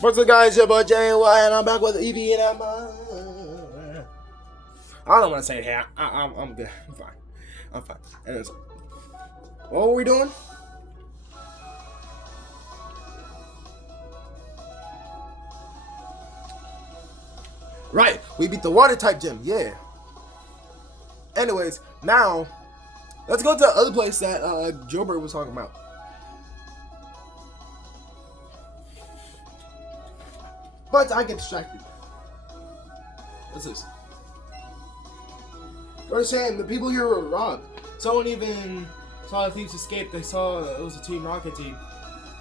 What's up, guys? Your boy JY, and I'm back with Evie and Emma. I don't want to say it here. I'm good. I'm fine. I'm fine. Anyways, what were we doing? Right, we beat the water type gym. Yeah. Anyways, now let's go to the other place that Gilbert was talking about. But I get distracted. What's this? They're saying the people here were robbed. Someone even saw the thieves escape. They saw it was a Team Rocket team.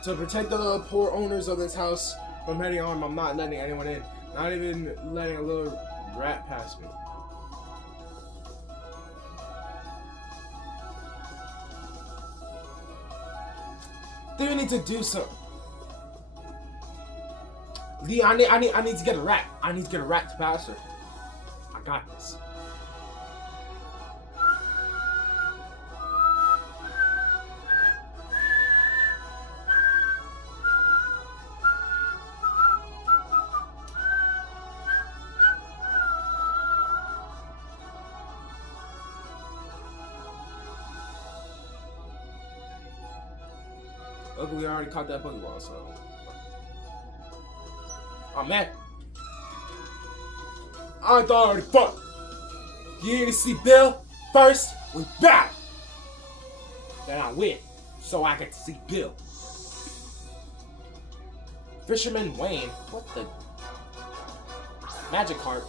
To protect the poor owners of this house from heading on, I'm not letting anyone in. Not even letting a little rat pass me. They need to do something. Lee, I need to get a rat. I need to get a rat to pass her. I got this. Look, we already caught that Pokeball, so. Oh man. I thought I already fucked. You need to see Bill first. We back. Then I win. So I get to see Bill. Fisherman Wayne. What the? Magikarp.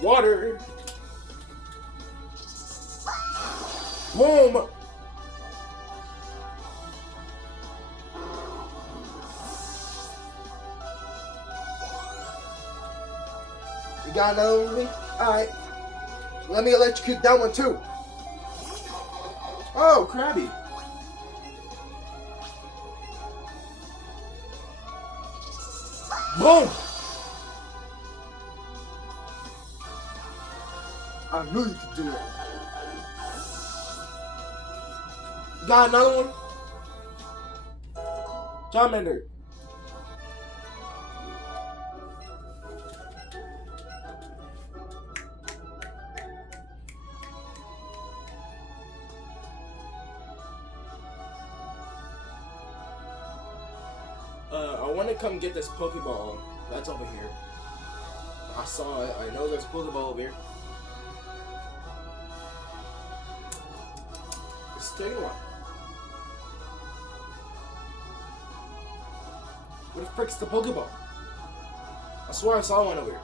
Water. Boom. You got another one with me? Alright. Let me electrocute that one too. Oh, Krabby. Boom. I knew you could do it. Got another one? Charmander. I want to come get this Pokeball. That's over here. I saw it. I know there's a Pokeball over here. It's taking a while. Where the frick's the Pokeball? I swear I saw one over here.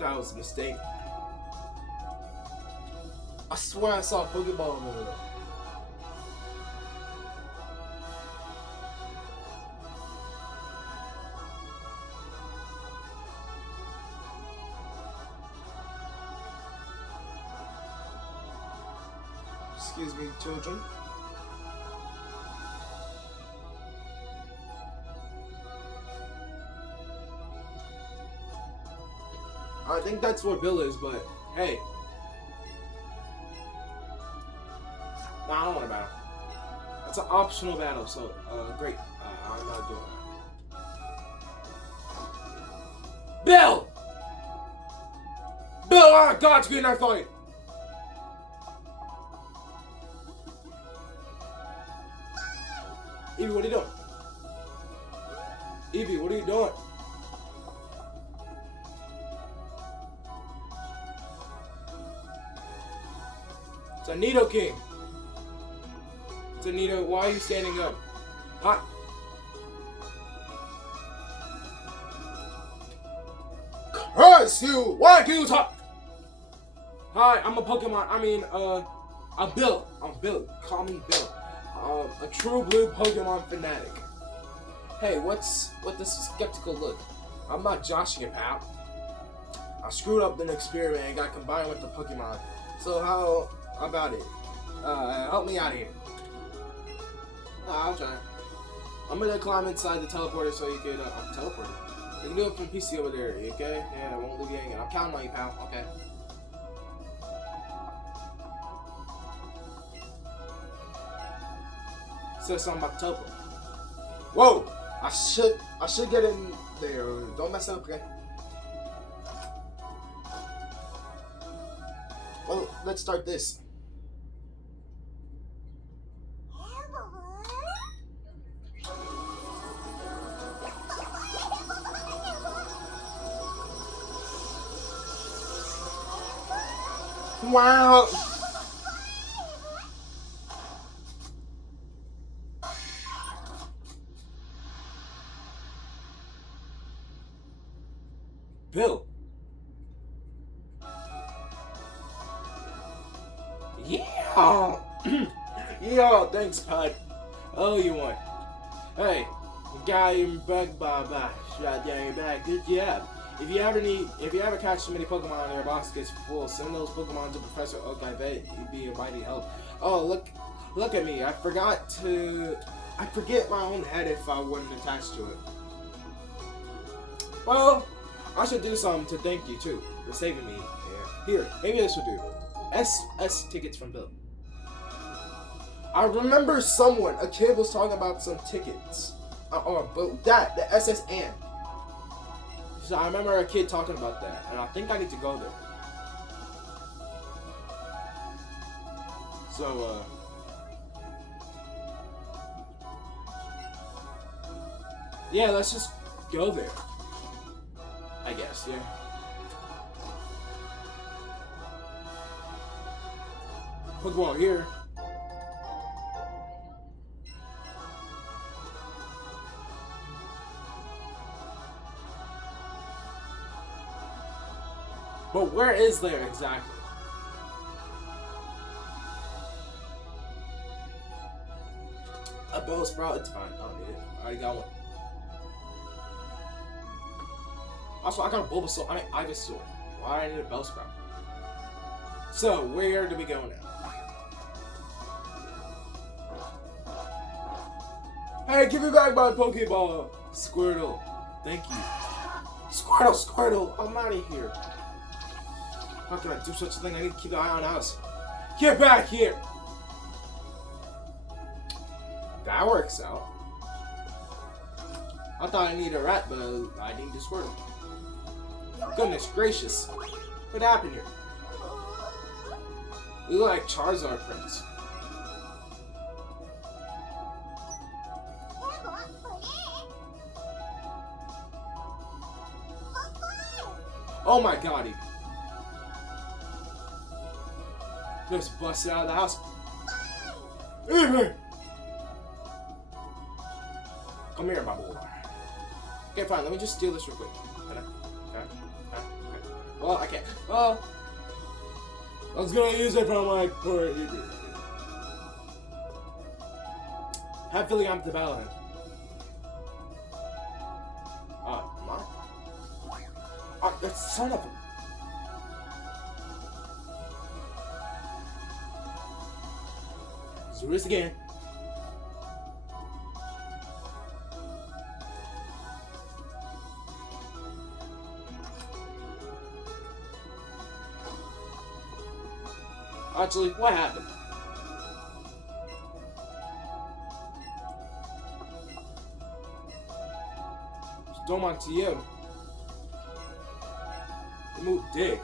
That was a mistake. I swear I saw a Pokeball over there. Excuse me, children. I think that's where Bill is, but hey. Nah, I don't want to battle. That's an optional battle, so great. I'm not doing that. Bill! Bill, oh my God, get in that fight! Evie, what are you doing? Evie, what are you doing? It's a Nidoking. It's a Nido. Why are you standing up? Hi. Curse you! Why do you talk? Hi, I'm a Pokemon. I'm Bill. I'm Bill. Call me Bill. A true blue Pokemon fanatic. Hey, what's with this skeptical look? I'm not joshing you, pal. I screwed up an experiment and got combined with the Pokemon. So how about it? Help me out here. I'll try. I'm gonna climb inside the teleporter so you can teleport. You can do it from PC over there, okay? Yeah, I won't leave you hanging. I'm counting on you, pal. Okay. Said something about the teleport. Whoa! I should get in there. Don't mess up, okay? Well, let's start this. Wow! Bill. Yeah! Yeah, thanks, Pud. Oh, you want? Hey, the guy in back, bye. Shot down your back. Good job. If you ever catch so many Pokemon and their box gets full, send those Pokemon to Professor Oak. I bet he'd be a mighty help. Oh, look at me. I forget my own head if I wasn't attached to it. Well, I should do something to thank you too for saving me. Yeah. Here, maybe this will do. SS tickets from Bill. I remember a kid was talking about some tickets. But the SS and. So I remember a kid talking about that, and I think I need to go there. So, yeah, let's just go there. I guess, yeah. Pokeball here. But where is there exactly? A Bellsprout, it's fine. I don't need it. I already got one. Also, I got a Bulbasaur. Ivysaur. Why do I need a Bellsprout? So, where do we go now? Hey, give me back my Pokeball! Squirtle. Thank you. Squirtle! I'm out of here. How can I do such a thing? I need to keep an eye on the house. Get back here! That works out. I thought I needed a rat, but I need a Squirtle. Goodness gracious. What happened here? We look like Charizard prints. Oh my god, he just busted out of the house. Come here, my boy. Okay, fine, let me just steal this real quick. Okay. Well, I can't. Well, I was gonna use it from my poor Hebrew. Have feeling I'm the battle him. Am I? That son of a. Let's do this again. Actually, what happened? Domon TM. Remove Dig.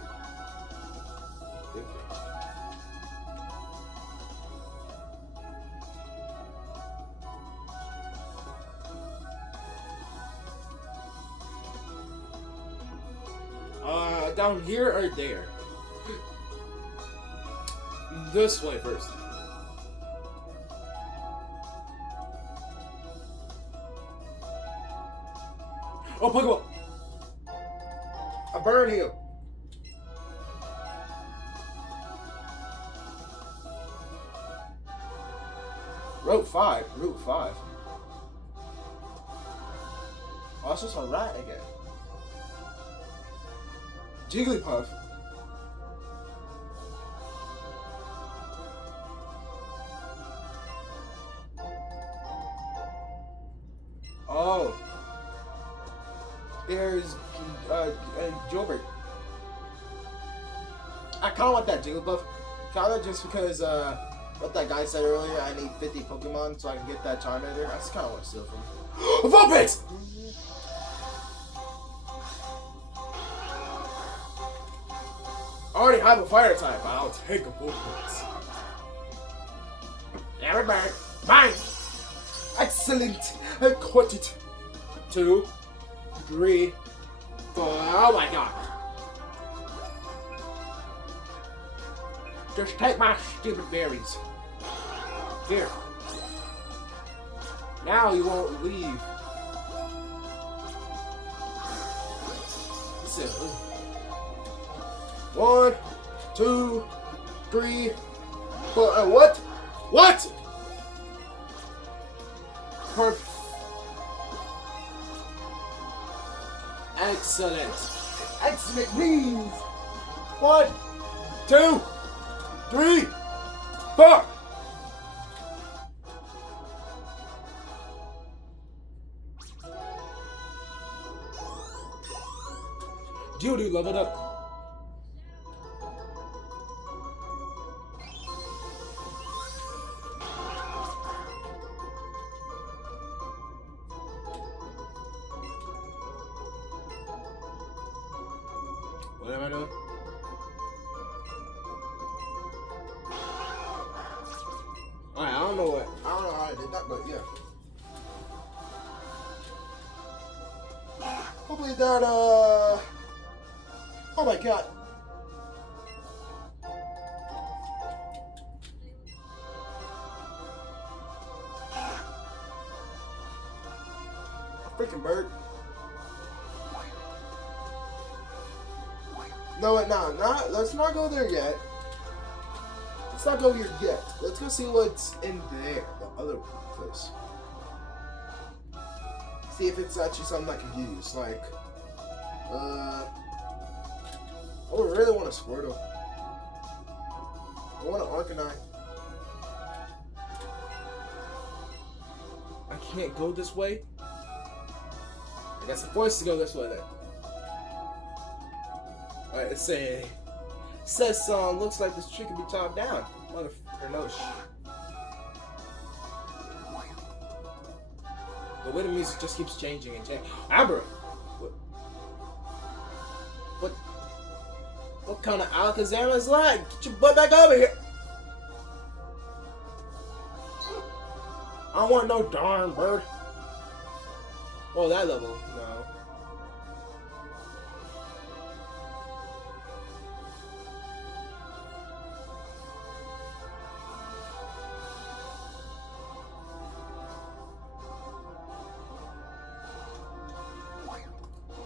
Down here or there? This way first. Oh, Pokeball! A burn heal. Route 5. Oh, it's just a rat again. Jigglypuff. There's Gilbert. I kind of want that Jigglypuff. Kind of just because what that guy said earlier. I need 50 Pokemon so I can get that Charmander. I just kind of want to steal from him. Vulpix! I already have a fire type. I'll take a Vulpix. Everybody, mine. Excellent. I caught it. 2, 3, 4. Oh my god. Just take my stupid berries. Here. Now you won't leave. Listen. 1, 2, 3, 4. What? What? Perfect. Excellent. Excellent means 1, 2, 3, 4. Judy leveled up. What am I doing? Alright, I don't know how I did that, but yeah. Hopefully that, oh my god. Freaking bird. No, let's not go there yet. Let's not go here yet. Let's go see what's in there, the other place. See if it's actually something I can use, like, I really want a Squirtle. I want an Arcanine. I can't go this way. I guess I'm forced to go this way then. Alright, let's say. Says looks like this tree can be chopped down. Motherfucker, no shit. The way the music just keeps changing and changing. Amber! What kind of Alakazam is that? Get your butt back over here! I don't want no darn bird. Oh, that level, no.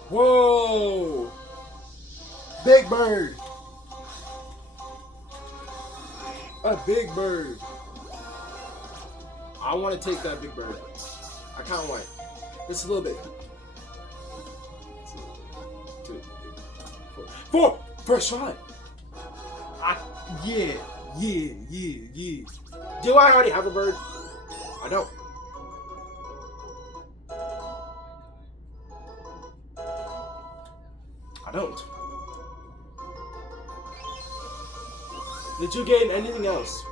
Whoa! Big bird! A big bird! I want to take that big bird. I kind of want it. Just a little bit. 2, 3, 4. First shot! Yeah. Do I already have a bird? I don't. I don't. Did you gain anything else?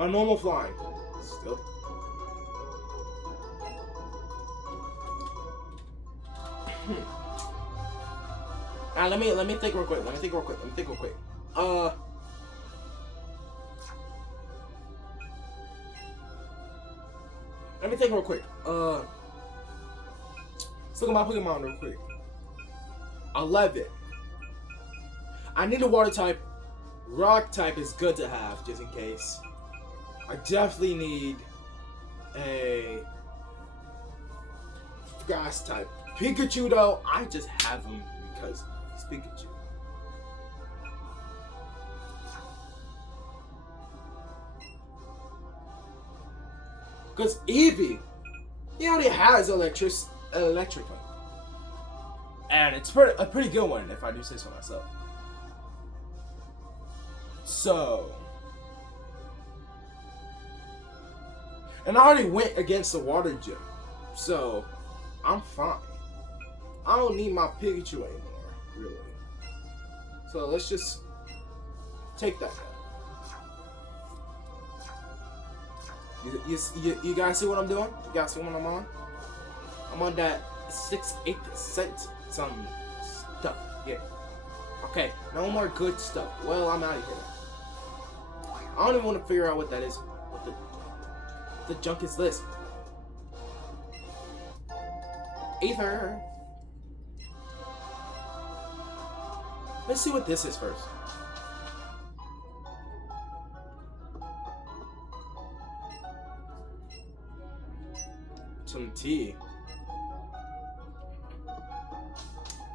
A normal flying. Still. Let me think real quick. Let me think real quick. Let me think real quick. Let's look at my Pokemon real quick. 11. I need a water type. Rock type is good to have, just in case. I definitely need a grass type. Pikachu though, I just have him because he's Pikachu. Because Eevee, he already has electric one. And it's a pretty good one, if I do say so myself. So, and I already went against the water gym, so I'm fine. I don't need my Pikachu anymore, really. So let's just take that. You guys see what I'm doing? You guys see what I'm on? I'm on that 6-8% some stuff. Yeah. Okay, no more good stuff. Well, I'm out of here. I don't even want to figure out what that is. What the junk is this? Ether. Let's see what this is first. Some tea.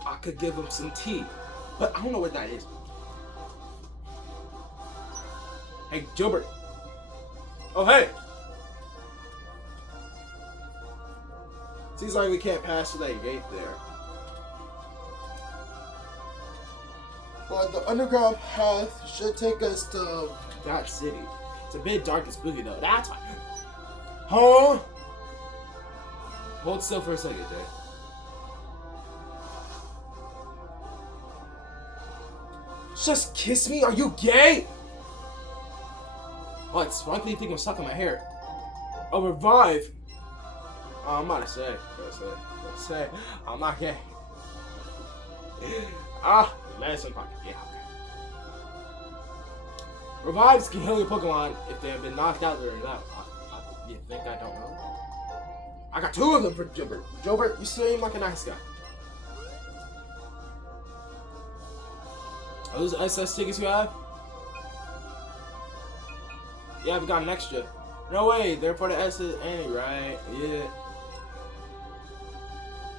I could give him some tea, but I don't know what that is. Hey, Gilbert. Oh, hey. Seems like we can't pass through that gate there. Well, the underground path should take us to that city. It's a bit dark and spooky though. That's why. Huh? Hold still for a second, Jay. Just kiss me? Are you gay? What? Why do you think I'm sucking my hair? A revive? Oh, I'm about to say. I'm not gay. Medicine pocket. Yeah, okay. Revives can heal your Pokemon if they have been knocked out or not. You think I don't know? I got 2 of them for Gilbert. Gilbert, you seem like a nice guy. Are those SS tickets you have? Yeah, I've got an extra. No way, they're for the SS Annie, right? Yeah.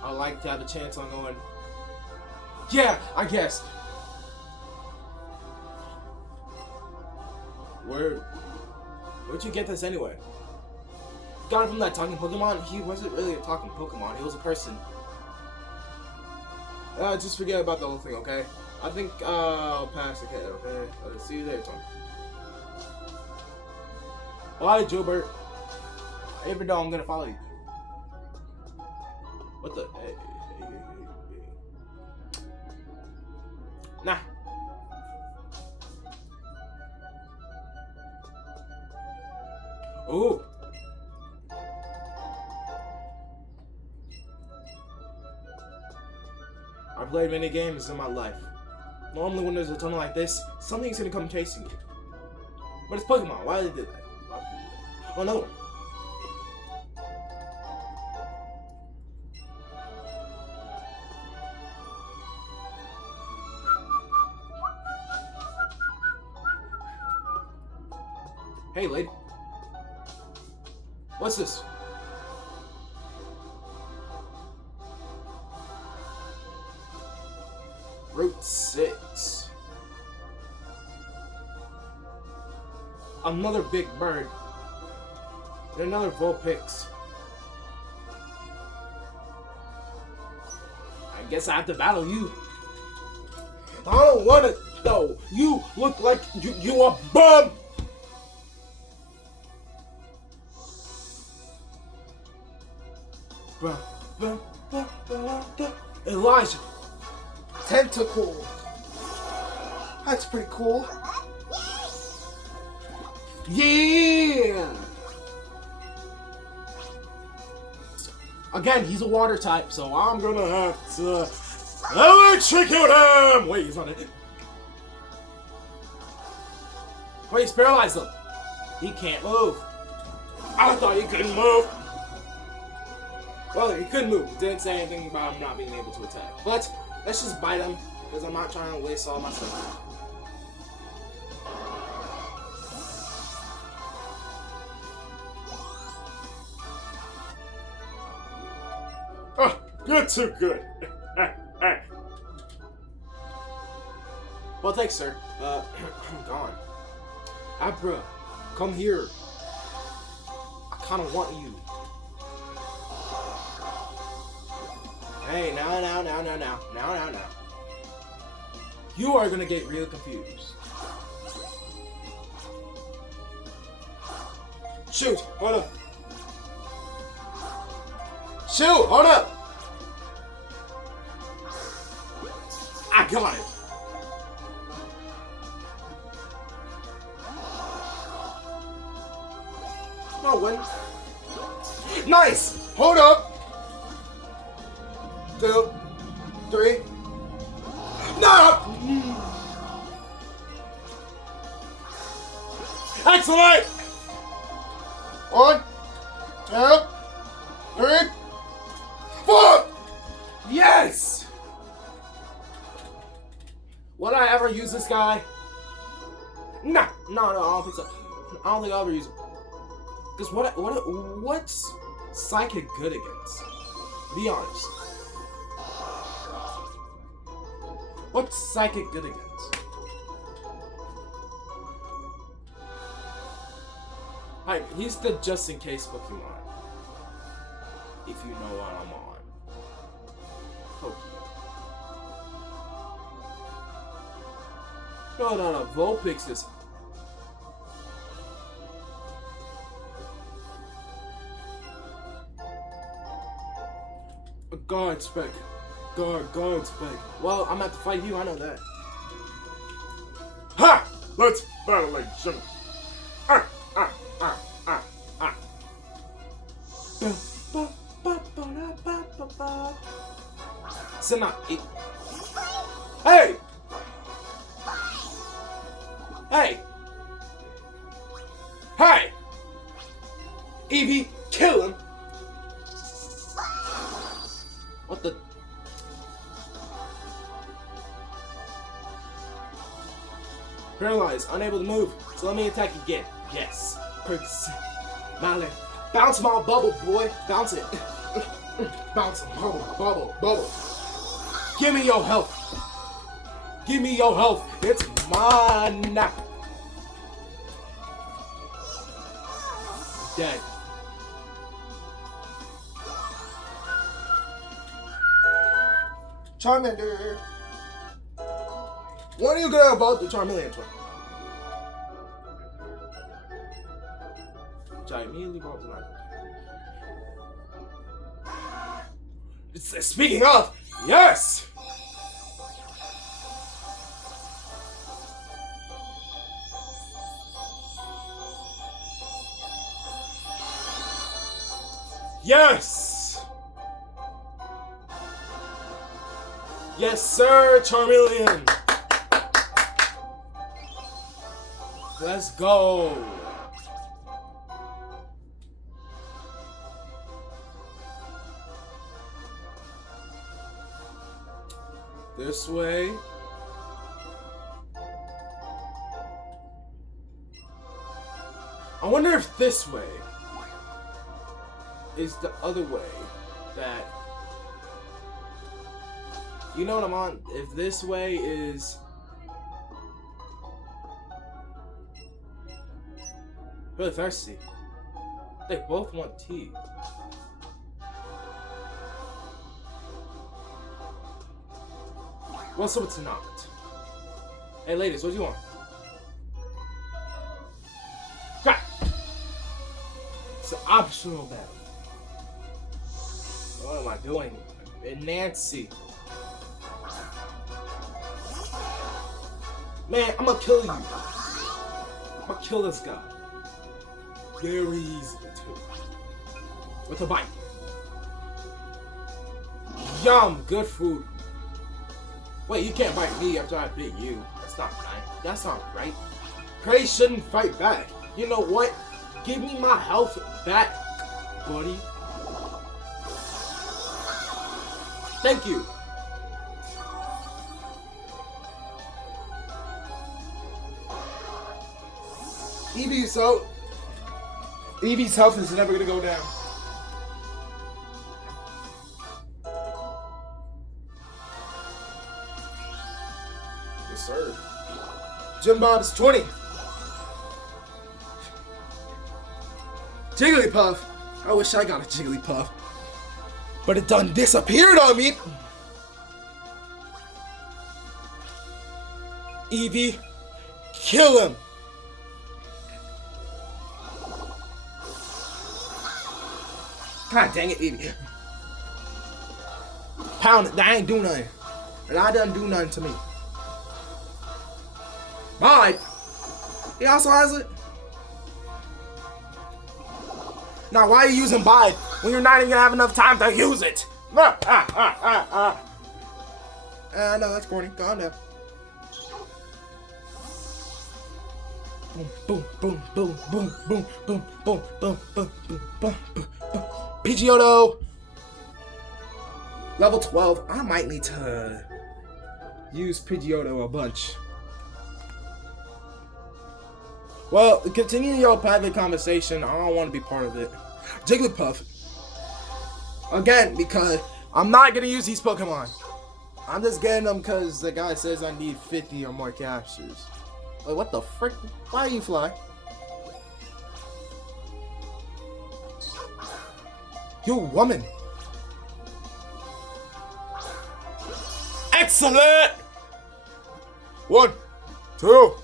I'd like to have a chance on going. Yeah, I guess. Where'd you get this anyway? Got it from that talking Pokemon? He wasn't really a talking Pokemon, he was a person. Just forget about the whole thing, okay? I think I'll pass the kid, okay? I'll see you later, Tom. Bye, Gilbert. Even though I'm gonna follow you. What the? Hey. Nah. Ooh. I played many games in my life. Normally when there's a tunnel like this, something's gonna come chasing you. But it's Pokemon, why did they do that? Oh, another one. Hey, lady. What's this? Route 6. Another big bird. And another Vulpix. I guess I have to battle you. I don't want it though. You look like you a bum. Elijah. Tentacle. That's pretty cool. Yeah. Again, he's a water type, so I'm gonna have to electrocute him. Wait, he's not it. Wait, he's paralyzed though. He can't move. I thought he couldn't move. Well, he could move. He didn't say anything about him not being able to attack. But let's just bite him, because I'm not trying to waste all my stuff. Oh, you're too good. Well, thanks, sir. I'm gone. Abra, come here. I kind of want you. Hey, now. You are gonna get real confused. Shoot, hold up. Shoot, hold up. got it. No win. Nice. Hold up. 2, 3. No. Excellent. 1, 2, 3, 4. Yes. Would I ever use this guy? No, I don't think so. I don't think I'll ever use him. Because what's Psychic good against? Be honest. What's Psychic good against? Hi, he's the just in case Pokemon. If you know what I'm on. Pokemon. No, Vulpix is. Guard spec. Guard spec. Well, I'm about to fight you, I know that. Ha! Let's battle like gentlemen. Hey! Hey! Hey! Eevee, kill him! What the? Paralyzed, unable to move. So let me attack again. Yes. Percent. Mallet. Bounce my bubble, boy. Bounce it. Bounce it. Bubble. Give me your health. Give me your health. It's mine. Dead. Charmander. What are you gonna evolve the Charmeleon to? Which I immediately evolved tonight. Speaking of, yes! Yes! Yes, sir, Charmeleon! Let's go! This way. I wonder if this way is the other way that... You know what I'm on? If this way is... Really thirsty. They both want tea. What's up with not? Hey ladies, what do you want? Crap! It's an optional battle. What am I doing? Nancy. Man, I'm gonna kill you. I'm gonna kill this guy. Very easily too. With a bite. Yum, good food. Wait, you can't bite me after I bit you. That's not right. That's not right. Prey shouldn't fight back. You know what? Give me my health back, buddy. Thank you. Eevee's health is never gonna go down. Yes, sir. Gym Bob's 20. Jigglypuff. I wish I got a Jigglypuff. But it done disappeared on me. Eevee, kill him. God dang it, Eevee. Pound it. That ain't do nothing. And I didn't do nothing to me. Bye. He also has it. Now, why are you using Bide when you're not even gonna have enough time to use it? I know that's corny. Calm down. Boom, boom, boom, boom, boom, boom, boom, boom, boom, boom, boom, boom. Pidgeotto. Level 12. I might need to use Pidgeotto a bunch. Well, continue your private conversation. I don't want to be part of it. Jigglypuff. Again, because I'm not going to use these Pokemon. I'm just getting them because the guy says I need 50 or more captures. Wait, what the frick? Why are you fly? You woman. Excellent! 1, 2,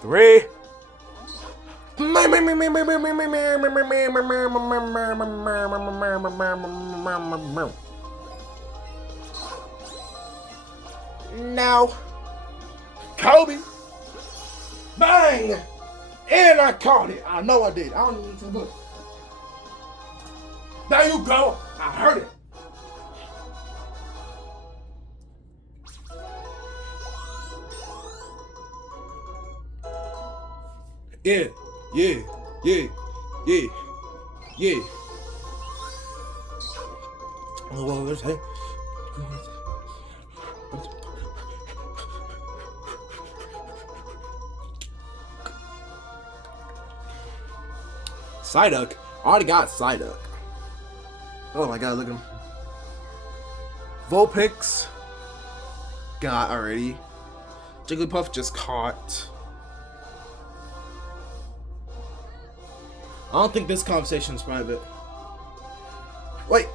3. Now, Kobe, bang, and I caught it. I know I did. I don't even need to look. There you go. I heard it. Yeah. Oh, well, there's hey. Psyduck. I already got Psyduck. Oh my god, look at him. Vulpix. Got already. Jigglypuff just caught. I don't think this conversation is private. Wait.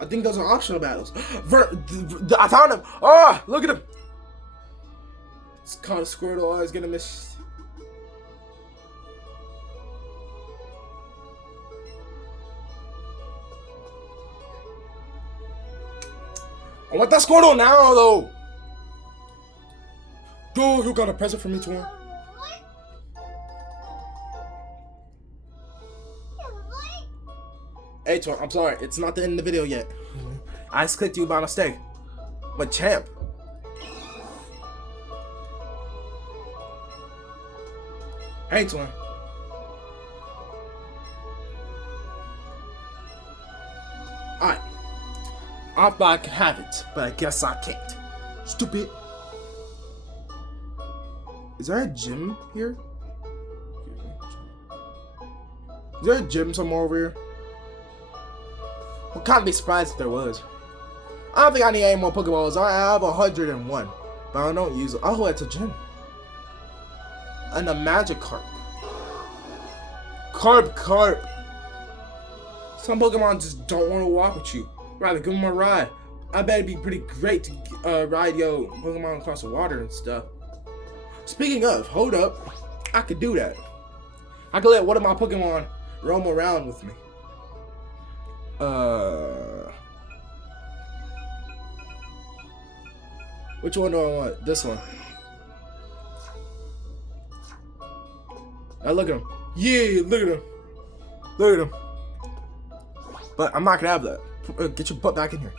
I think those are optional battles. I found him. Oh, look at him. It's caught a Squirtle. I was gonna miss. I want that Squirtle now, though. Dude, you got a present for me, Torn? Hey, Torn, I'm sorry. It's not the end of the video yet. I just clicked you by mistake. But champ. Hey, Torn. Alright. I thought I could have it, but I guess I can't. Stupid. Is there a gym here? Is there a gym somewhere over here? I'd kind of be surprised if there was. I don't think I need any more Pokeballs. I have 101, but I don't use it. Oh, it's a gym. And a Magikarp. Carp. Some Pokemon just don't want to walk with you. Rather, give them a ride. I bet it'd be pretty great to ride yo Pokemon across the water and stuff. Speaking of, hold up. I could do that. I could let one of my Pokemon roam around with me. Which one do I want? This one. Now look at him. Yeah, look at him. Look at him. But I'm not gonna have that. Get your butt back in here.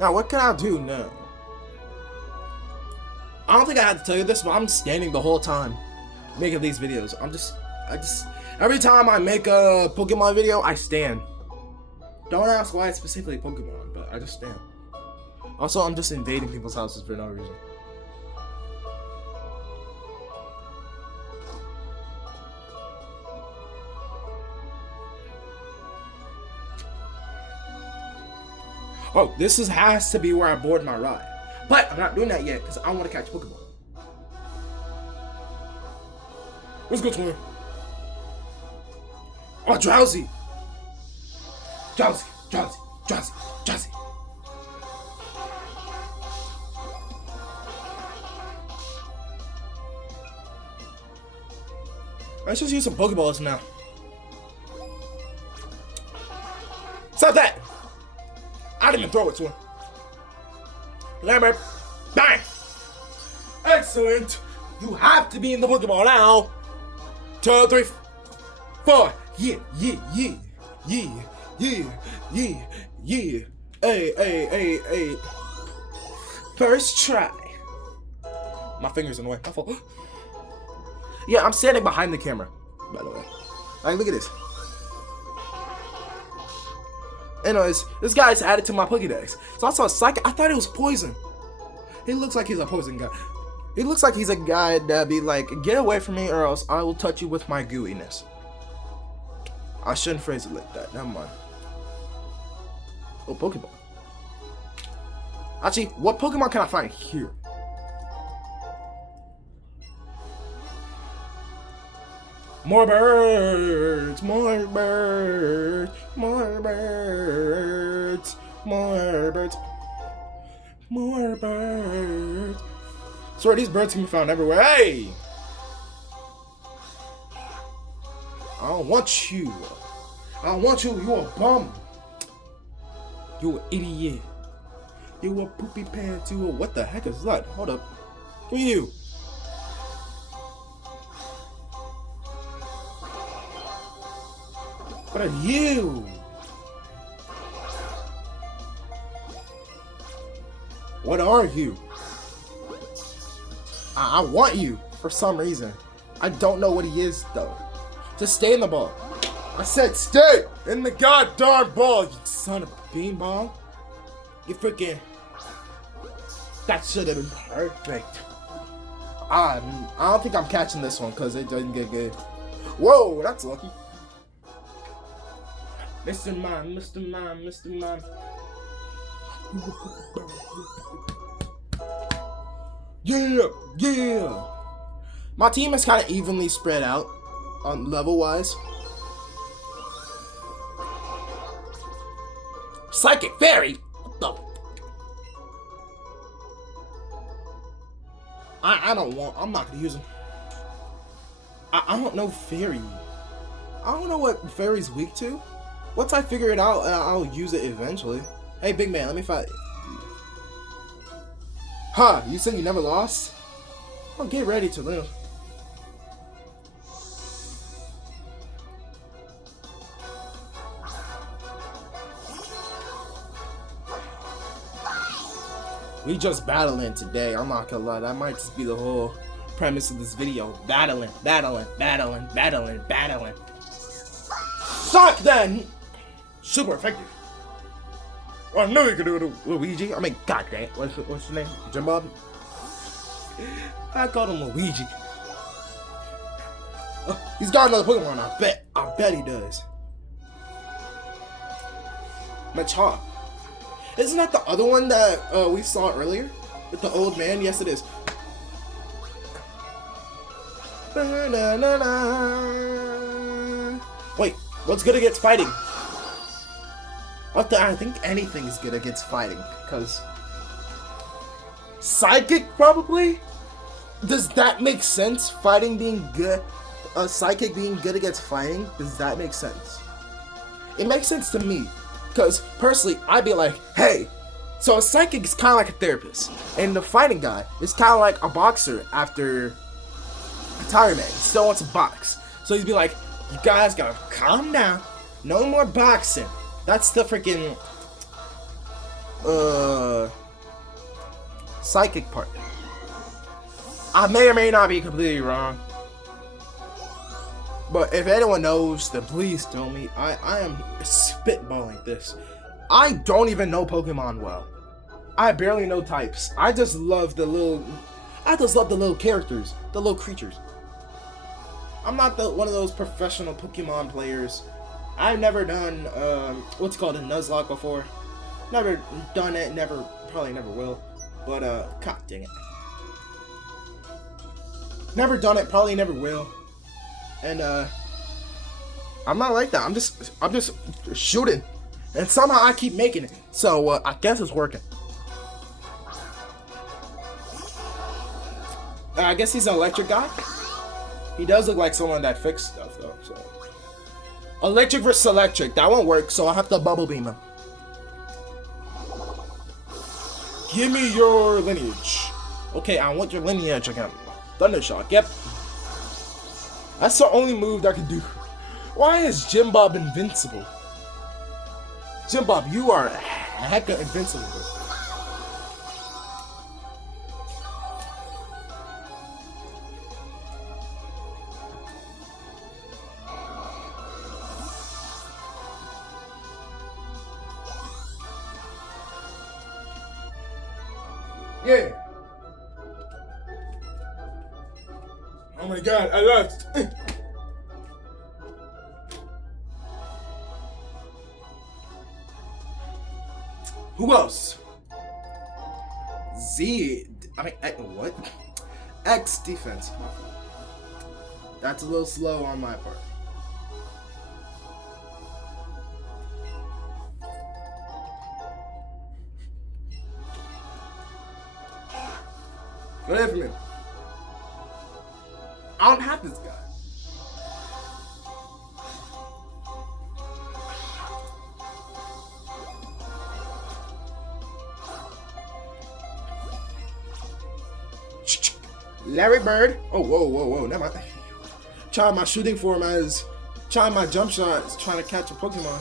Now, what can I do now? I don't think I had to tell you this, but I'm standing the whole time making these videos. Every time I make a Pokemon video, I stand. Don't ask why it's specifically Pokemon, but I just stand. Also, I'm just invading people's houses for no reason. Oh, has to be where I board my ride. But I'm not doing that yet because I want to catch Pokemon. Let's go, Twin. Oh, Drowsy. Drowsy. Let's just use some Pokeballs now. Stop that! I didn't even throw it to him. Lambert, bang! Excellent! You have to be in the Pokeball now. 2, 3, 4. Yeah, yeah, yeah, yeah, yeah, yeah, yeah. Hey. First try. My finger's in the way. My fault. Yeah, I'm standing behind the camera, by the way. Like, look at this. Anyways, this guy's added to my Pokédex. So I saw a Psychic. I thought it was poison. He looks like he's a poison guy. He looks like he's a guy that be like, get away from me or else I will touch you with my gooiness. I shouldn't phrase it like that. Never mind. Oh, Pokeball. Actually, what Pokemon can I find here? More birds, more birds, more birds, more birds, more birds. Sorry, these birds can be found everywhere. Hey! I don't want you. I don't want you. You a bum. You an idiot. You a poopy pants. You a what the heck is that? Hold up. Who are you? What are you? What are you? I want you for some reason. I don't know what he is though. Just stay in the ball. I said stay in the goddamn ball, you son of a beanball. You freaking. That should have been perfect. I don't think I'm catching this one because it doesn't get good. Whoa, that's lucky. Mr. Mime, Mr. Mime, Mr. Mime. Yeah. My team is kind of evenly spread out on level-wise. Psychic Fairy? What the? I'm not gonna use him. I don't know Fairy. I don't know what Fairy's weak to. Once I figure it out, I'll use it eventually. Hey, big man, let me fight. Huh, you said you never lost? Well, get ready to live. We just battling today, I'm not gonna lie. That might just be the whole premise of this video. Battling. Suck then! Super effective. Well, I knew you could do it, Luigi. I mean, god dang it. What's your name? Jim Bob? I called him Luigi. He's got another Pokemon, I bet he does. Machop. Isn't that the other one that we saw earlier? With the old man? Yes, it is. Wait, what's good against fighting? I think anything is good against fighting, because Psychic probably? Does that make sense? Fighting being good, Psychic being good against fighting? Does that make sense? It makes sense to me, because personally, I'd be like, hey, so a Psychic is kind of like a therapist, and the fighting guy is kind of like a boxer after retirement. He still wants to box. So he'd be like, you guys gotta calm down, no more boxing. That's the freaking Psychic part. I may or may not be completely wrong, but if anyone knows, then please tell me. I am spitballing this. I don't even know Pokemon well. I barely know types. I just love the little characters, the little creatures. I'm not one of those professional Pokemon players. I've never done what's called a Nuzlocke before. Never done it, probably never will. But god dang it. Never done it, probably never will. And I'm not like that. I'm just shooting. And somehow I keep making it. So I guess it's working. I guess he's an electric guy. He does look like someone that fixed stuff though, so Electric versus electric. That won't work, so I'll have to bubble beam him. Give me your lineage. Okay, I want your lineage again. Thunder Shock, yep. That's the only move that I can do. Why is Jim Bob invincible? Jim Bob, you are hecka invincible. Yeah. Oh my god, I lost. Who else? What? X defense. That's a little slow on my part. Get away from me. I don't have this guy. Larry Bird. Oh, whoa. Never mind. Trying my shooting form as trying my jump shots, trying to catch a Pokemon.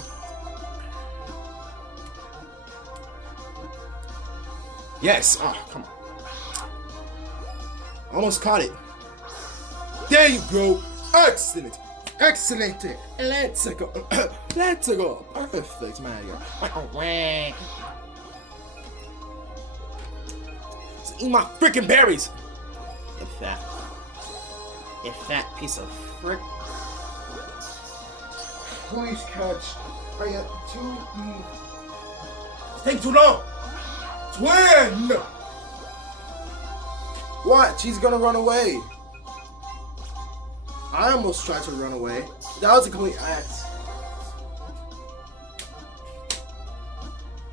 Yes. Ah, come on. Almost caught it. There you go. Excellent. Excellent. Let's go. Let's go. Perfect, Mario. Eat my freaking berries. If that piece of frick. Please catch. I got two. It's taking too long. Twin. What? She's gonna run away. I almost tried to run away. That was a complete act.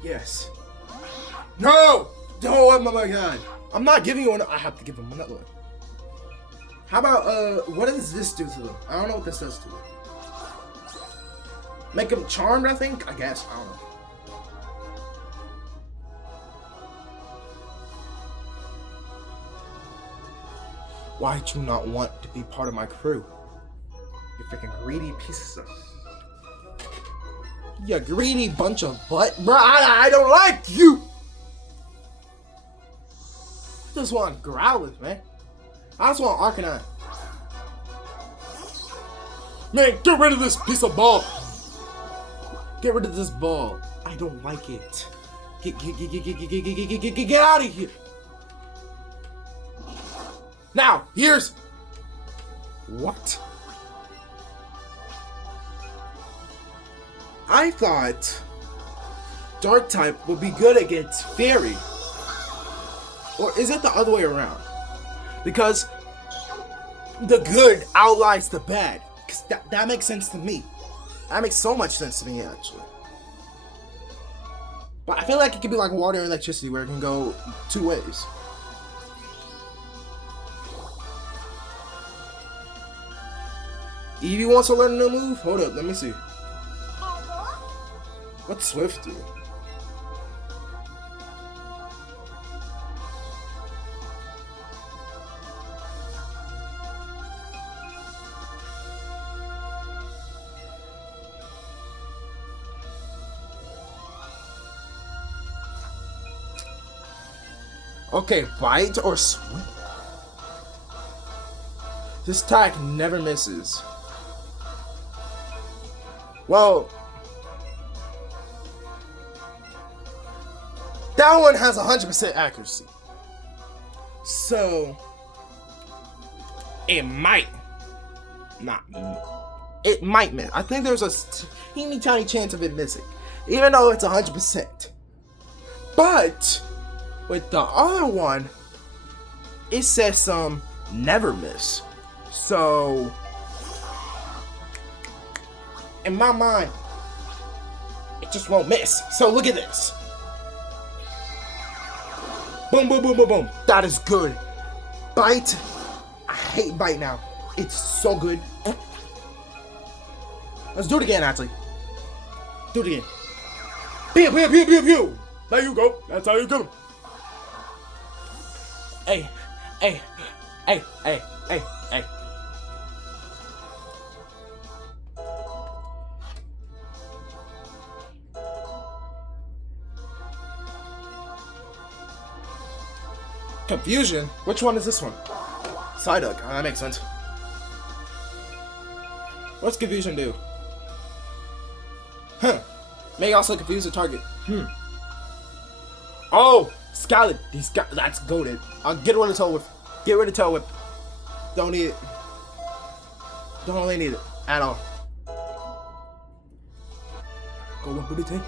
Yes. No! Oh my god. I'm not giving you one. I have to give him another one. How about, what does this do to them? I don't know what this does to them. Make him charmed, I think? I guess. I don't know. Why'd you not want to be part of my crew? You freaking greedy pieces of... You greedy bunch of butt... Bruh, I don't like you! I just want Growlithe, man. I just want Arcanine. Man, get rid of this piece of ball! Get rid of this ball. I don't like it. Get out of here! Now, here's... What? I thought Dark type would be good against Fairy. Or is it the other way around? Because the good outlies the bad. Because that makes sense to me. That makes so much sense to me, actually. But I feel like it could be like water and electricity, where it can go two ways. Eevee wants to learn a new move? Hold up, let me see. What's Swift do? Okay, bite or swim? This attack never misses. Well, that one has 100% accuracy. So, it might not. It might miss. I think there's a teeny tiny chance of it missing, even though it's 100%. But with the other one, it says never miss. So, in my mind, it just won't miss. So look at this. Boom, boom, boom, boom, boom. That is good. Bite. I hate Bite now. It's so good. Let's do it again, actually. Do it again. Pew, pew, pew, pew, pew. There you go. That's how you kill him. Hey, hey, hey, hey, hey, hey. Confusion? Which one is this one? Psyduck. Oh, that makes sense. What's confusion do? Huh. May also confuse the target. Oh, Scarlet. That's goated. I'll get rid of Tail Whip. Get rid of Tail Whip. Don't need it. Don't really need it at all. Go up with the tank.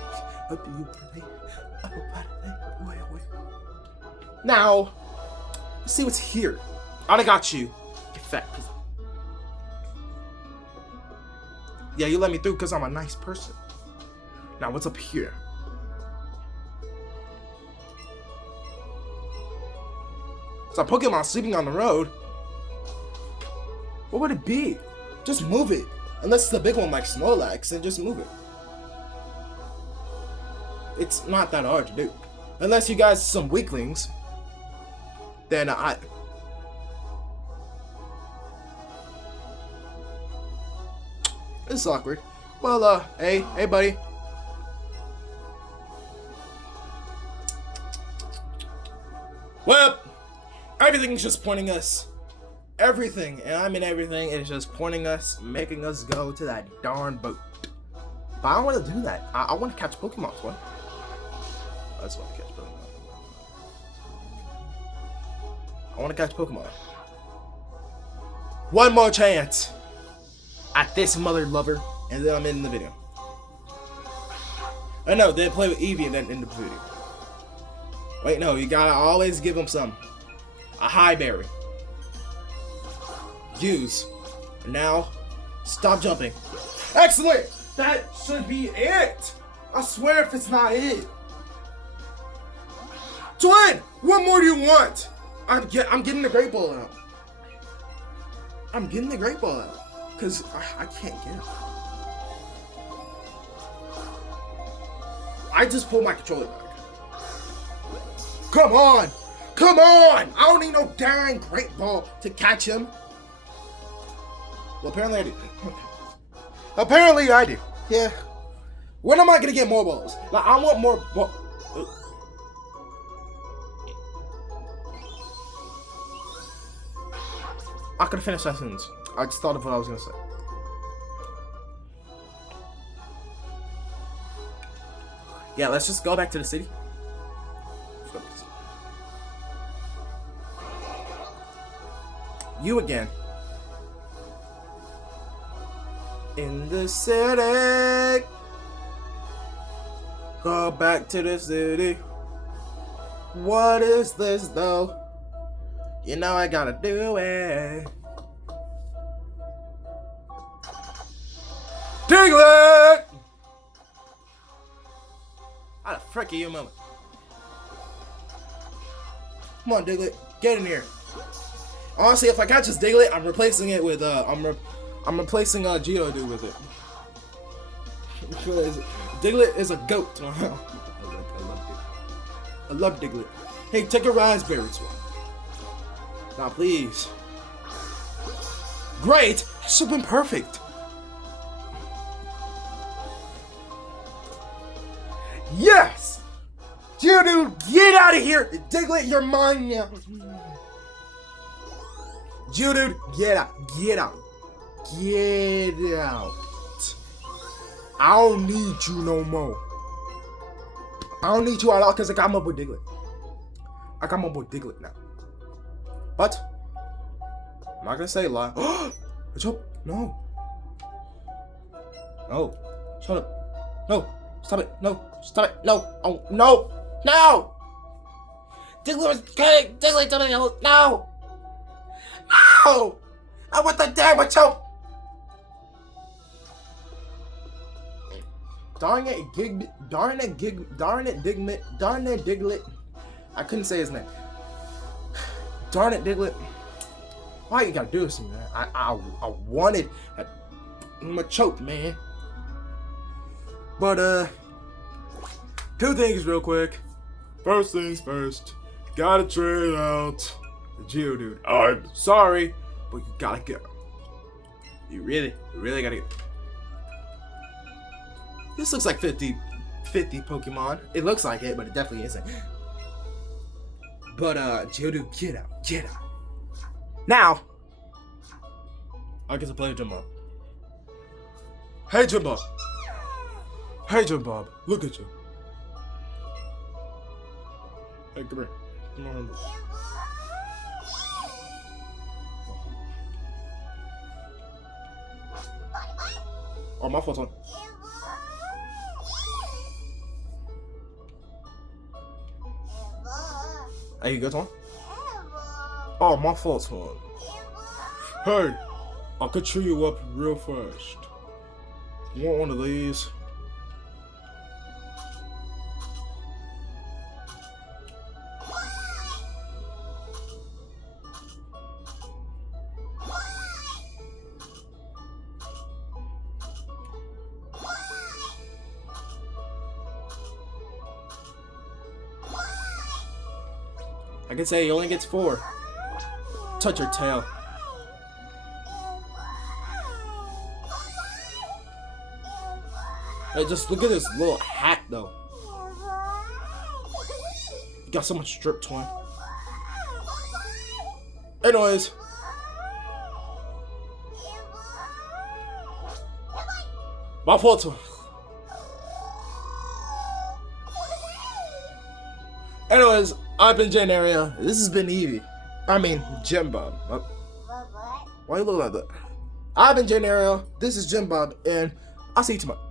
Up to you. Up wait. Now, let's see what's here. I got you. Get fat. Yeah, you let me through because I'm a nice person. Now, what's up here? It's a Pokemon sleeping on the road. What would it be? Just move it. Unless it's a big one like Snorlax, then just move it. It's not that hard to do. Unless you guys are some weaklings, then This is awkward. Well, hey, buddy. Well, everything's just pointing us. Everything, and I mean everything, is just pointing us, making us go to that darn boat. But I don't want to do that. I want to catch Pokemon, what? I just want to catch Pokemon. I want to catch Pokemon. One more chance at this mother lover, and then I'm in the video. I know, then play with Eevee and then end the video. Wait, no, you gotta always give him some. A high berry. Use. Now, stop jumping. Excellent! That should be it! I swear if it's not it. Twin! What more do you want? I'm getting the Great Ball out. I'm getting the Great Ball out. Because I can't get it. I just pulled my controller back. Come on! Come on! I don't need no dang Great Ball to catch him. Well, apparently I do. Apparently I do. Yeah. When am I gonna get more balls? Like, I want more balls. I could have finished that sentence. I just thought of what I was gonna say. Yeah, let's just go back to the city. You again. In the city. Go back to the city. What is this though? You know I gotta do it. Diglett! How the frick are you moving? Come on, Diglett, get in here. Honestly, if I catch this Diglett, I'm replacing it with I'm replacing Geodude with it. Diglett is a goat. I love Diglett. Hey, take a raspberry swap. Now, please. Great! That should have been perfect. Yes! Geodude, get out of here! Diglett, you're mine now. Geodude, get out. Get out. Get out. I don't need you no more. I don't need you at all because I got my boy Diglett. I got my boy Diglett now. But I'm not gonna say a lie. No. No. Shut up. No. Stop it. No. Stop it. No. Oh no. No. Diglett was kidding. Diglett told me no. No. No. I want the damn Machoke. Darn it, Diglett. I couldn't say his name. Darn it, Diglett. Why you gotta do this to me, man? I wanted a Machoke, man. But two things real quick. First things first, gotta trade out the Geodude. I'm sorry, but you gotta go. You really gotta go. This looks like 50 Pokemon. It looks like it, but it definitely isn't. But Geodude, get out. Now, I get to play Jim Bob. Hey Jim Bob. Look at you. Hey, come here. Come on. Oh, my fault. Hey, you good, Tom? Oh, my fault, Tom. Hey, I could chew you up real fast. You want one of these? I can say he only gets 4. Touch your tail. Hey, just look at this little hat, though. You got so much strip twine. Anyways. My fault, too. Anyways, I've been Jane Area. This has been Eevee. I mean, Jim Bob. Why you look like that? I've been Jane Area. This is Jim Bob, and I'll see you tomorrow.